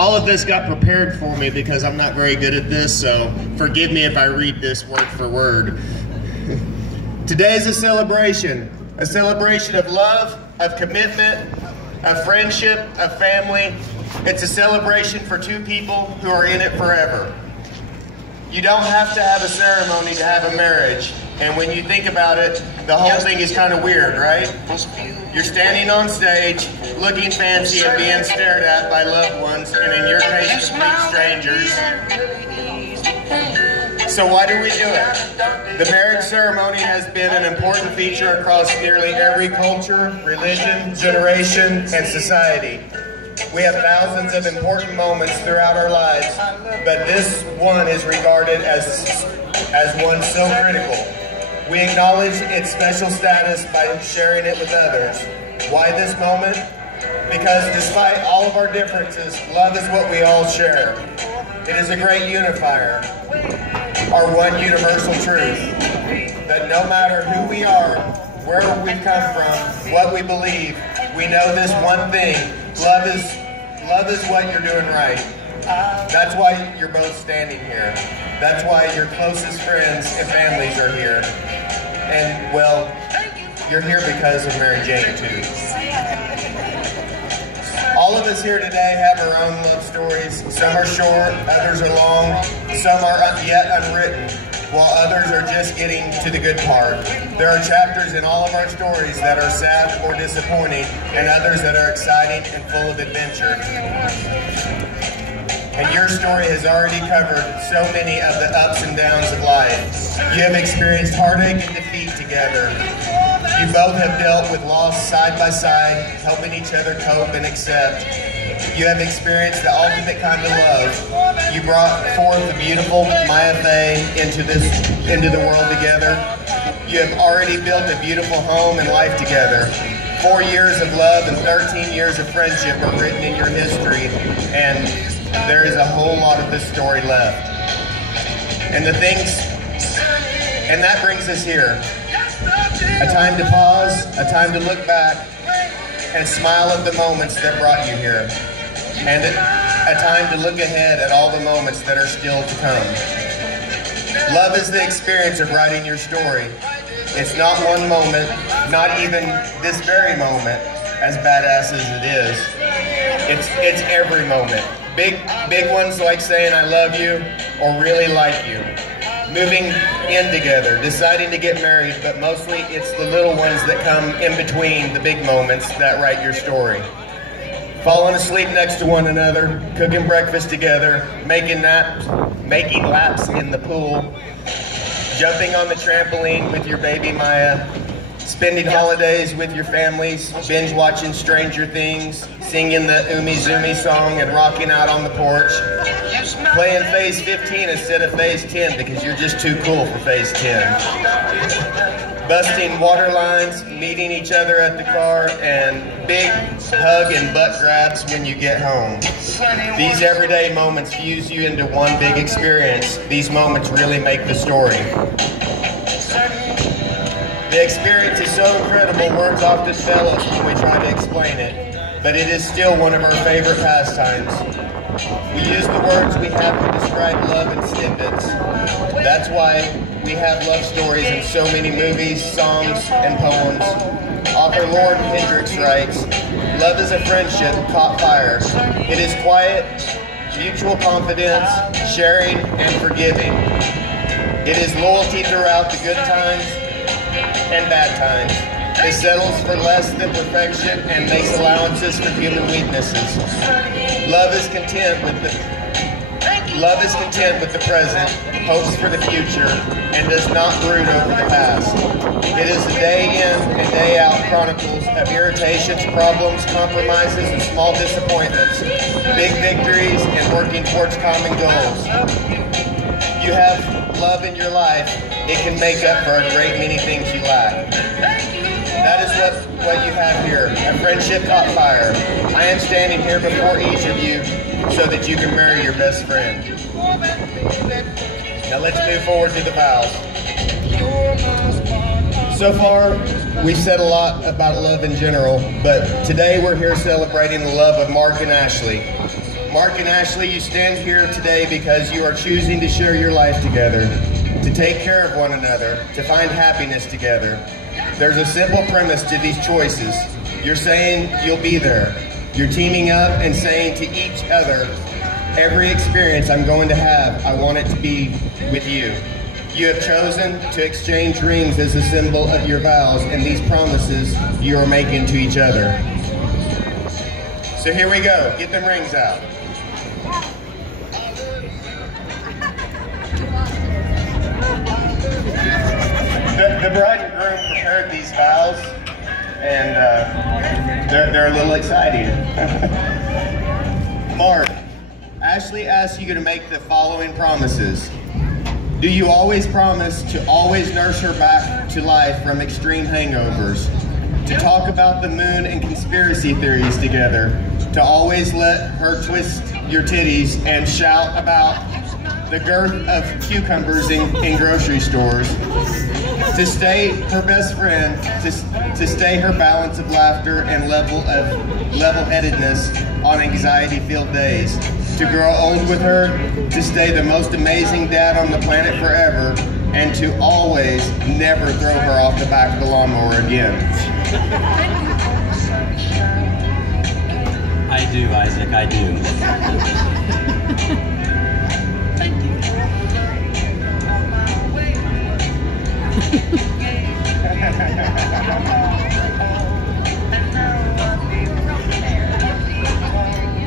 all of this got prepared for me because I'm not very good at this, so forgive me if I read this word for word. Today is a celebration of love, of commitment, of friendship, of family. It's a celebration for two people who are in it forever. You don't have to have a ceremony to have a marriage. And when you think about it, the whole thing is kind of weird, right? You're standing on stage, looking fancy and being stared at by loved ones, and in your case, complete strangers. So why do we do it? The marriage ceremony has been an important feature across nearly every culture, religion, generation, and society. We have thousands of important moments throughout our lives, but this one is regarded as one so critical. We acknowledge its special status by sharing it with others. Why this moment? Because despite all of our differences, love is what we all share. It is a great unifier, our one universal truth, that no matter who we are, where we've come from, what we believe, we know this one thing: love is what you're doing right. That's why you're both standing here. That's why your closest friends and families are here. And, well, you're here because of Mary Jane, too. All of us here today have our own love stories. Some are short, others are long, some are yet unwritten, while others are just getting to the good part. There are chapters in all of our stories that are sad or disappointing, and others that are exciting and full of adventure. And your story has already covered so many of the ups and downs of life. You have experienced heartache and defeat together. You both have dealt with loss side by side, helping each other cope and accept. You have experienced the ultimate kind of love. You brought forth the beautiful Maya Faye into the world together. You have already built a beautiful home and life together. 4 years of love and 13 years of friendship are written in your history, and there is a whole lot of this story left. And that brings us here. A time to pause, a time to look back, and smile at the moments that brought you here. And a time to look ahead at all the moments that are still to come. Love is the experience of writing your story. It's not one moment, not even this very moment, as badass as it is. It's every moment. Big ones like saying I love you or really like you. Moving in together, deciding to get married, but mostly it's the little ones that come in between the big moments that write your story. Falling asleep next to one another, cooking breakfast together, making laps in the pool, jumping on the trampoline with your baby Maya, spending holidays with your families, binge watching Stranger Things, singing the Umi Zumi song and rocking out on the porch, playing Phase 15 instead of Phase 10 because you're just too cool for Phase 10, busting water lines, meeting each other at the car, and big hug and butt grabs when you get home. These everyday moments fuse you into one big experience. These moments really make the story. The experience is so incredible, words often fail us when we try to explain it, but it is still one of our favorite pastimes. We use the words we have to describe love in snippets. That's why we have love stories in so many movies, songs, and poems. Author Lord Hendricks writes, "Love is a friendship caught fire. It is quiet, mutual confidence, sharing, and forgiving. It is loyalty throughout the good times and bad times. It settles for less than perfection and makes allowances for human weaknesses. Love is content with the present, hopes for the future, and does not brood over the past. It is a day in and day out chronicles of irritations, problems, compromises, and small disappointments, big victories, and working towards common goals. You have love in your life, it can make up for a great many things you lack. That is what you have here, a friendship caught fire. I am standing here before each of you so that you can marry your best friend." Now let's move forward to the vows. So far, we've said a lot about love in general, but today we're here celebrating the love of Mark and Ashley. Mark and Ashley, you stand here today because you are choosing to share your life together, to take care of one another, to find happiness together. There's a simple premise to these choices. You're saying you'll be there. You're teaming up and saying to each other, every experience I'm going to have, I want it to be with you. You have chosen to exchange rings as a symbol of your vows and these promises you are making to each other. So here we go. Get them rings out. The bride and groom prepared these vows, and they're a little exciting. Mark, Ashley asks you to make the following promises. Do you always promise to always nurse her back to life from extreme hangovers? To talk about the moon and conspiracy theories together? To always let her twist your titties and shout about the girth of cucumbers in grocery stores? To stay her best friend, to stay her balance of laughter and level-headedness on anxiety-filled days? To grow old with her, to stay the most amazing dad on the planet forever, and to always never throw her off the back of the lawnmower again. I do, Isaac, I do.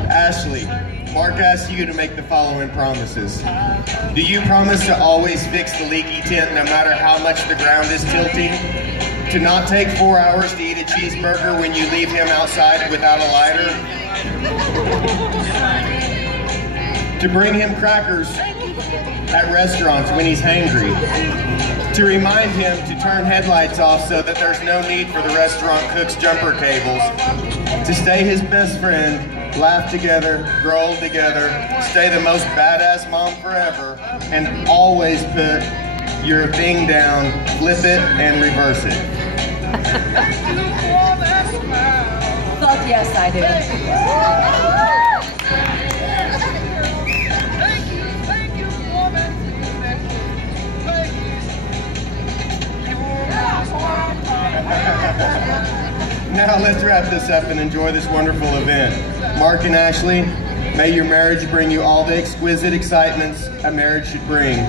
Ashley, Mark asks you to make the following promises. Do you promise to always fix the leaky tent no matter how much the ground is tilting? To not take 4 hours to eat a cheeseburger when you leave him outside without a lighter? To bring him crackers at restaurants when he's hangry? To remind him to turn headlights off so that there's no need for the restaurant cook's jumper cables? To stay his best friend, laugh together, grow old together, stay the most badass mom forever, and always put your thing down, flip it, and reverse it. Fuck yes, I do. Now let's wrap this up and enjoy this wonderful event. Mark and Ashley, may your marriage bring you all the exquisite excitements a marriage should bring.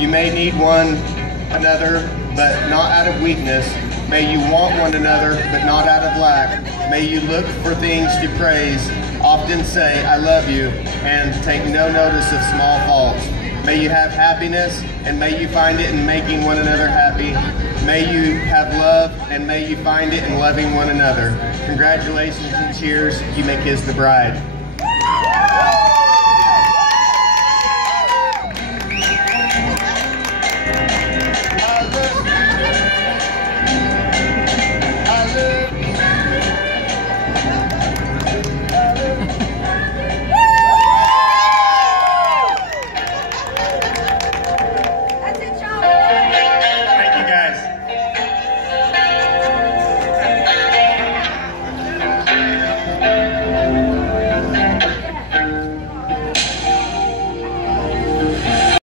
You may need one another, but not out of weakness. May you want one another, but not out of lack. May you look for things to praise, often say, I love you, and take no notice of small faults. May you have happiness, and may you find it in making one another happy. May you have love, and may you find it in loving one another. Congratulations and cheers. You may kiss the bride.